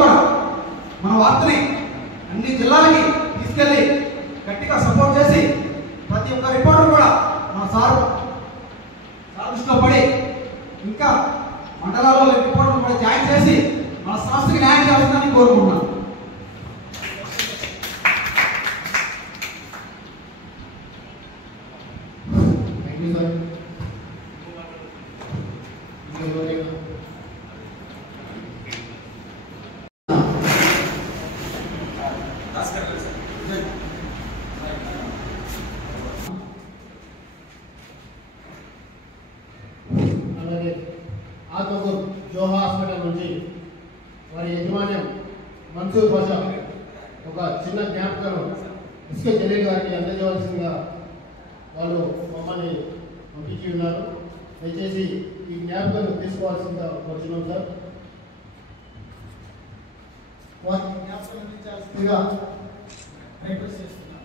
కూడా మన వార్తని అన్ని జిల్లాలకి తీసుకెళ్ళి గట్టిగా సపోర్ట్ చేసి ప్రతి ఒక్క రిపోర్టర్ కూడా మన సార్ దృష్టిలో పడి ఇంకా మండలాల్లో రిపోర్టర్ కూడా జాయిన్ చేసి మన సంస్థకి న్యాయం చేస్తుందని కోరుకుంటున్నాను. అలాగే ఆత్మకూరు జోహా హాస్పిటల్ నుంచి వారి యజమాన్యం మన్సూర్ బాషా ఒక చిన్న జ్ఞాపకం ఎస్కే జలీల్ గారికి అందజేయవలసిందిగా వాళ్ళు మమ్మల్ని పంపించి ఉన్నారు. దయచేసి ఈ జ్ఞాపకం తీసుకోవాల్సిందిగా కోరుతున్నాం సార్. వారి జ్ఞాపకం అందించాల్సిందిగా రిక్వెస్ట్ చేస్తున్నాం.